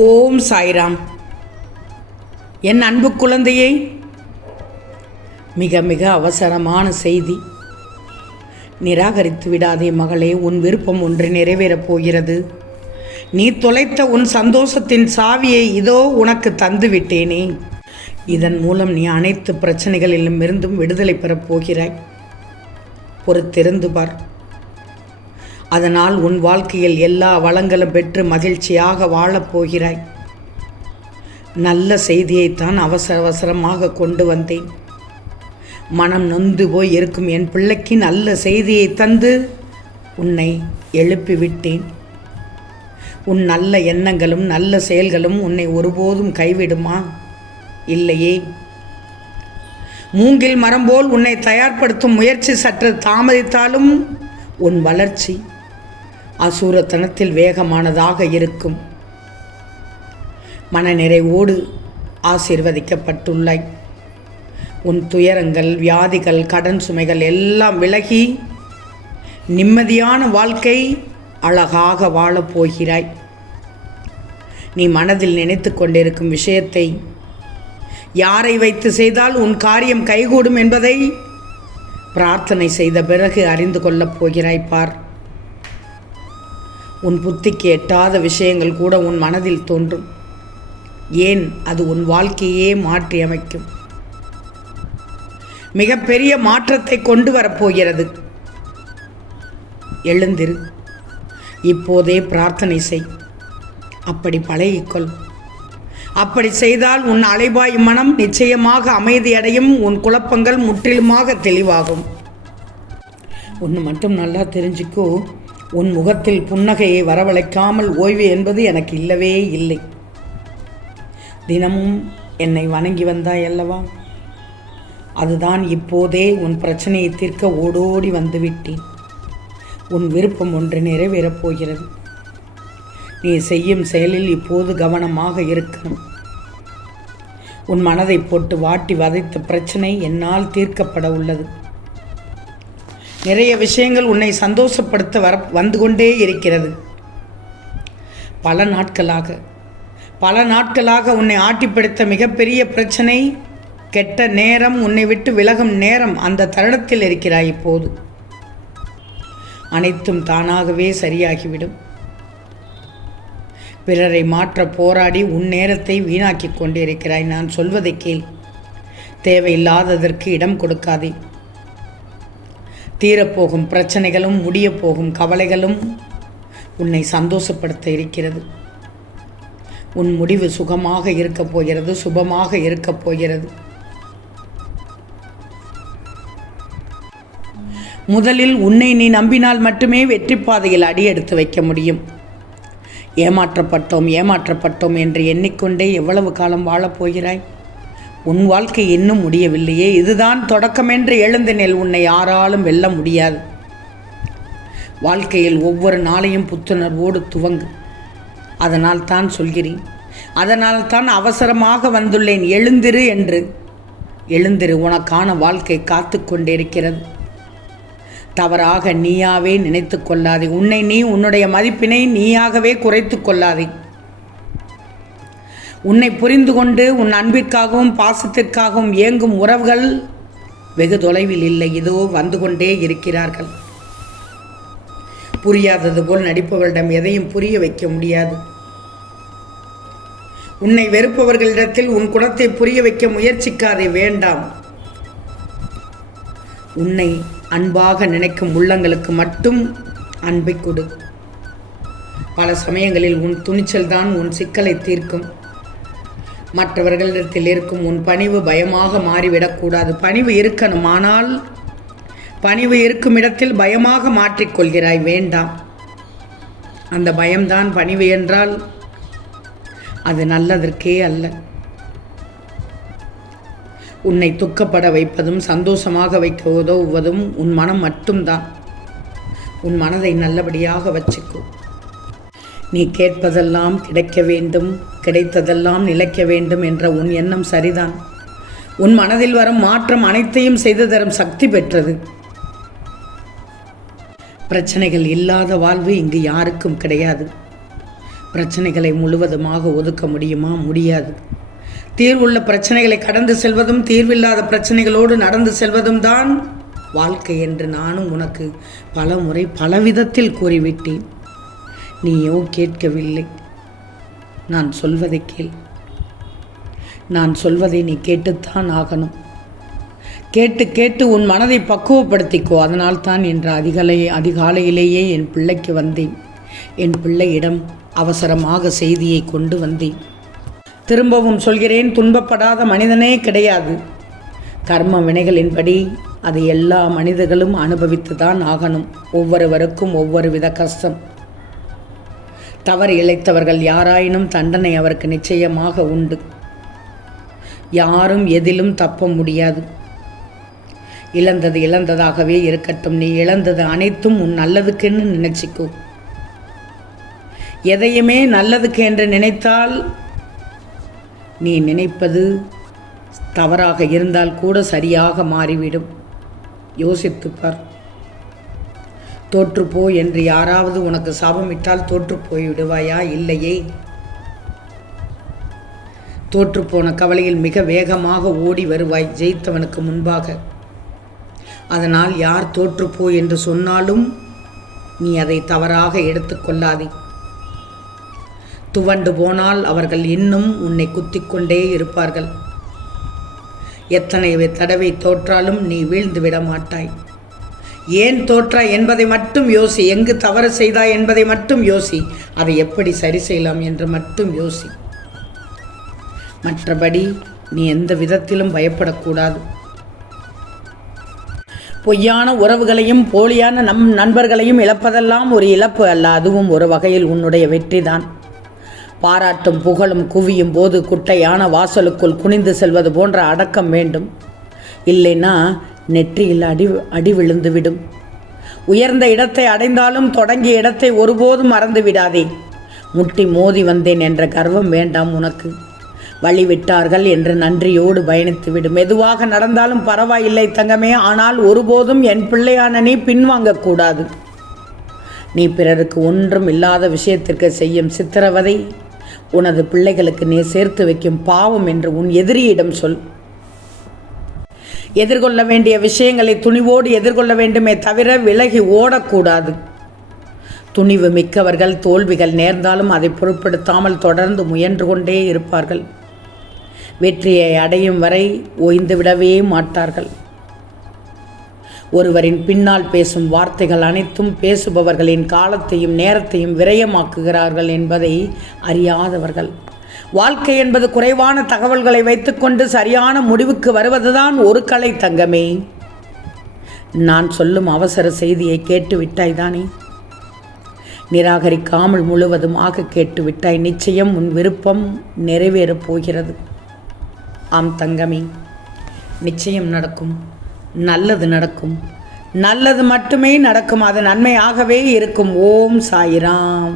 ஓம் சாய்ராம். என் அன்பு குழந்தையை மிக மிக அவசரமான செய்தி. நிராகரித்து விடாதே மகளே உன் விருப்பம் ஒன்று நிறைவேறப் போகிறது. நீ தொலைத்த உன் சந்தோஷத்தின் சாவியை இதோ உனக்கு தந்து விட்டேனே. இதன் மூலம் நீ அனைத்து பிரச்சனைகளிலும் இருந்தும் விடுதலை பெறப் போகிறாய். பொறுத்திருந்து பார். அதனால் உன் வாழ்க்கையில் எல்லா வளங்களும் பெற்று மகிழ்ச்சியாக வாழப் போகிறாய். நல்ல செய்தியைத்தான் அவசர அவசரமாக கொண்டு வந்தேன். மனம் நொந்து போய் இருக்கும் என் பிள்ளைக்கு நல்ல செய்தியை தந்து உன்னை எழுப்பிவிட்டேன். உன் நல்ல எண்ணங்களும் நல்ல செயல்களும் உன்னை ஒருபோதும் கைவிடுமா? இல்லையே. மூங்கில் மரம் போல் உன்னை தயார்படுத்தும் முயற்சி சற்று தாமதித்தாலும் உன் வளர்ச்சி அசூரத்தனத்தில் வேகமானதாக இருக்கும். மனநிறைவோடு ஆசீர்வதிக்கப்பட்டுள்ளாய். உன் துயரங்கள் வியாதிகள் கடன் சுமைகள் எல்லாம் விலகி நிம்மதியான வாழ்க்கை அழகாக வாழப் போகிறாய். நீ மனதில் நினைத்து கொண்டிருக்கும் விஷயத்தை யாரை வைத்து செய்தால் உன் காரியம் கைகூடும் என்பதை பிரார்த்தனை செய்த பிறகு அறிந்து கொள்ளப் போகிறாய் பார். உன் புத்திக்கு எட்டாத விஷயங்கள் கூட உன் மனதில் தோன்றும். ஏன் அது உன் வாழ்க்கையே மாற்றி அமைக்கும் மிகப்பெரிய மாற்றத்தை கொண்டு வரப்போகிறது. எழுந்திரு. இப்போதே பிரார்த்தனை செய். அப்படி பழகிக்கொள். அப்படி செய்தால் உன் அலைபாய் மனம் நிச்சயமாக அமைதியடையும் உன் குழப்பங்கள் முற்றிலுமாக தெளிவாகும். ஒன்று மட்டும் நல்லா தெரிஞ்சுக்கோ. உன் முகத்தில் புன்னகையை வரவழைக்காமல் ஓய்வு என்பது எனக்கு இல்லவே இல்லை. தினமும் என்னை வணங்கி வந்தாய் அல்லவா? அதுதான் இப்போதே உன் பிரச்சனையை தீர்க்க ஓடோடி வந்துவிட்டேன். உன் விருப்பம் ஒன்று நிறைவேறப் போகிறது. நீ செய்யும் செயலில் இப்போது கவனமாக இருக்கணும். உன் மனதை போட்டு வாட்டி வதைத்த பிரச்சனை என்னால் தீர்க்கப்பட உள்ளது. நிறைய விஷயங்கள் உன்னை சந்தோஷப்படுத்த வர வந்து கொண்டே இருக்கிறது. பல நாட்களாக பல நாட்களாக உன்னை ஆட்டிப்படுத்த மிகப்பெரிய பிரச்சனை கெட்ட நேரம் உன்னை விட்டு விலகும் நேரம் அந்த தருணத்தில் இருக்கிறாய் இப்போது. அனைத்தும் தானாகவே சரியாகிவிடும். பிறரை மாற்ற போராடி உன் நேரத்தை வீணாக்கி கொண்டிருக்கிறாய். நான் சொல்வதை கேள். தேவையில்லாததற்கு இடம் கொடுக்காதே. தீரப்போகும் பிரச்சனைகளும் முடியப் போகும் கவலைகளும் உன்னை சந்தோஷப்படுத்த இருக்கிறது. உன் முடிவு சுகமாக இருக்கப் போகிறது சுபமாக இருக்கப் போகிறது. முதலில் உன்னை நீ நம்பினால் மட்டுமே வெற்றி பாதையில் அடி எடுத்து வைக்க முடியும். ஏமாற்றப்பட்டோம் ஏமாற்றப்பட்டோம் என்று எண்ணிக்கொண்டே எவ்வளவு காலம் வாழப்போகிறாய் உன் வாழ்க்கை இன்னும் முடியவில்லையே. இதுதான் தொடக்கமென்று எழுந்த நெல் உன்னை யாராலும் வெல்ல முடியாது. வாழ்க்கையில் ஒவ்வொரு நாளையும் புத்துணர்வோடு துவங்கு. அதனால் தான் சொல்கிறேன். அதனால் தான் அவசரமாக வந்துள்ளேன். எழுந்திரு என்று. எழுந்திரு உனக்கான வாழ்க்கை காத்து கொண்டிருக்கிறது. தவறாக நீயாவே நினைத்து கொள்ளாதே. உன்னை நீ உன்னுடைய மதிப்பினை நீயாகவே குறைத்து கொள்ளாதே. உன்னை புரிந்து கொண்டு உன் அன்பிற்காகவும் பாசத்திற்காகவும் இயங்கும் உறவுகள் வெகு தொலைவில் இல்லை. இதோ வந்து கொண்டே இருக்கிறார்கள். புரியாதது போல் நடிப்பவர்களிடம் எதையும் புரிய வைக்க முடியாது. உன்னை வெறுப்பவர்களிடத்தில் உன் குணத்தை புரிய வைக்க முயற்சிக்காதே வேண்டாம். உன்னை அன்பாக நினைக்கும் உள்ளங்களுக்கு மட்டும் அன்பை கொடு. பல சமயங்களில் உன் துணிச்சல் தான் உன் சிக்கலை தீர்க்கும். மற்றவர்களிடத்தில் இருக்கும் உன் பணிவு பயமாக மாறிவிடக்கூடாது பணிவு இருக்கணும் ஆனால் பணிவு இருக்கும் இடத்தில் பயமாக மாற்றிக்கொள்கிறாய் வேண்டாம். அந்த பயம்தான் பணிவு என்றால் அது நல்லதற்கே அல்ல. உன்னை துக்கப்பட வைப்பதும் சந்தோஷமாக வைக்க உதவுவதும் உன் மனம் மட்டும்தான். உன் மனதை நல்லபடியாக வச்சுக்கோ. நீ கேட்பதெல்லாம் கிடைக்க வேண்டும் கிடைத்ததெல்லாம் நிலைக்க வேண்டும் என்ற உன் எண்ணம் சரிதான். உன் மனதில் வரும் மாற்றம் அனைத்தையும் செய்து தரும் சக்தி பெற்றது. பிரச்சனைகள் இல்லாத வாழ்வு இங்கு யாருக்கும் கிடையாது. பிரச்சனைகளை முழுவதுமாக ஒதுக்க முடியுமா? முடியாது. தீர்வுள்ள பிரச்சனைகளை கடந்து செல்வதும் தீர்வில்லாத பிரச்சனைகளோடு நடந்து செல்வதும் தான் வாழ்க்கை என்று நானும் உனக்கு பல முறை பல விதத்தில் கூறிவிட்டேன். நீயோ கேட்கவில்லை? நான் சொல்வதை கேள். நான் சொல்வதை நீ கேட்டுத்தான் ஆகணும். கேட்டு கேட்டு உன் மனதை பக்குவப்படுத்திக்கோ. அதனால் தான் இன்று அதிகாலை அதிகாலையிலேயே என் பிள்ளைக்கு வந்தேன். என் பிள்ளையிடம் அவசரமாக செய்தியை கொண்டு வந்தேன். திரும்பவும் சொல்கிறேன் துன்பப்படாத மனிதனே கிடையாது. கர்ம வினைகளின்படி அதை எல்லா மனிதர்களும் அனுபவித்து தான் ஆகணும். ஒவ்வொருவருக்கும் ஒவ்வொரு வித கஷ்டம். தவறு இழைத்தவர்கள் யாராயினும் தண்டனை அவருக்கு நிச்சயமாக உண்டு. யாரும் எதிலும் தப்ப முடியாது. இழந்தது இழந்ததாகவே இருக்கட்டும். நீ இழந்தது அனைத்தும் உன் நல்லதுக்குன்னு நினைச்சிக்கோ. எதையுமே நல்லதுக்கு என்று நினைத்தால் நீ நினைப்பது தவறாக இருந்தால் கூட சரியாக மாறிவிடும். யோசித்துப்பார் தோற்றுப்போ என்று யாராவது உனக்கு சாபமிட்டால் தோற்றுப்போய் விடுவாயா இல்லையே. தோற்றுப்போன கவலையில் மிக வேகமாக ஓடி வருவாய் ஜெயித்தவனுக்கு முன்பாக. அதனால் யார் தோற்றுப்போ என்று சொன்னாலும் நீ அதை தவறாக எடுத்துக்கொள்ளாதே துவண்டு போனால் அவர்கள் இன்னும் உன்னை குத்திக்கொண்டே இருப்பார்கள். எத்தனை தடவை தோற்றாலும் நீ வீழ்ந்து விட மாட்டாய். ஏன் தோற்றா என்பதை மட்டும் யோசி. எங்கு தவறு செய்தாய் என்பதை மட்டும் யோசி. அதை எப்படி சரி செய்யலாம் என்று மட்டும் யோசி. மற்றபடி நீ எந்த விதத்திலும் பயப்படக்கூடாது. பொய்யான உறவுகளையும் போலியான நம் நண்பர்களையும் இழப்பதெல்லாம் ஒரு இழப்பு அல்ல. அதுவும் ஒரு வகையில் உன்னுடைய வெற்றிதான். பாராட்டும் புகழும் குவியும் போது குட்டையான வாசலுக்குள் குனிந்து செல்வது போன்ற அடக்கம் வேண்டும். இல்லைன்னா நெற்றியில் அடி அடி விழுந்துவிடும் உயர்ந்த இடத்தை அடைந்தாலும் தொடங்கிய இடத்தை ஒருபோதும் மறந்து விடாதே. முட்டி மோதி வந்தேன் என்ற கர்வம் வேண்டாம் உனக்கு. வழி விட்டார்கள் என்று நன்றியோடு பயணித்து விடும். மெதுவாக நடந்தாலும் பரவாயில்லை தங்கமே ஆனால் ஒருபோதும் என் பிள்ளையான நீ பின்வாங்கக்கூடாது நீ பிறருக்கு ஒன்றும் இல்லாத விஷயத்திற்கு செய்யும் சித்திரவதை உனது பிள்ளைகளுக்கு நீ சேர்த்து வைக்கும் பாவம் என்று உன் எதிரியிடம் சொல். எதிர்கொள்ள வேண்டிய விஷயங்களை துணிவோடு எதிர்கொள்ள வேண்டுமே தவிர விலகி ஓடக்கூடாது. துணிவு மிக்கவர்கள் தோல்விகள் நேர்ந்தாலும் அதை பொருட்படுத்தாமல் தொடர்ந்து முயன்று கொண்டே இருப்பார்கள். வெற்றியை அடையும் வரை ஓய்ந்துவிடவே மாட்டார்கள். ஒருவரின் பின்னால் பேசும் வார்த்தைகள் அனைத்தும் பேசுபவர்களின் காலத்தையும் நேரத்தையும் விரயமாக்குகிறார்கள் என்பதை அறியாதவர்கள். வாழ்க்கை என்பது குறைவான தகவல்களை வைத்துக்கொண்டு சரியான முடிவுக்கு வருவதுதான் ஒரு கலை தங்கமே. நான் சொல்லும் அவசர செய்தியை கேட்டு விட்டாய் தானே? நிராகரிக்காமல் முழுவதுமாக கேட்டு விட்டாய் நிச்சயம் உன் விருப்பம் நிறைவேறப் போகிறது. ஆம் தங்கமே நிச்சயம் நடக்கும். நல்லது நடக்கும். நல்லது மட்டுமே நடக்கும். அது நன்மையாகவே இருக்கும். ஓம் சாயிராம்.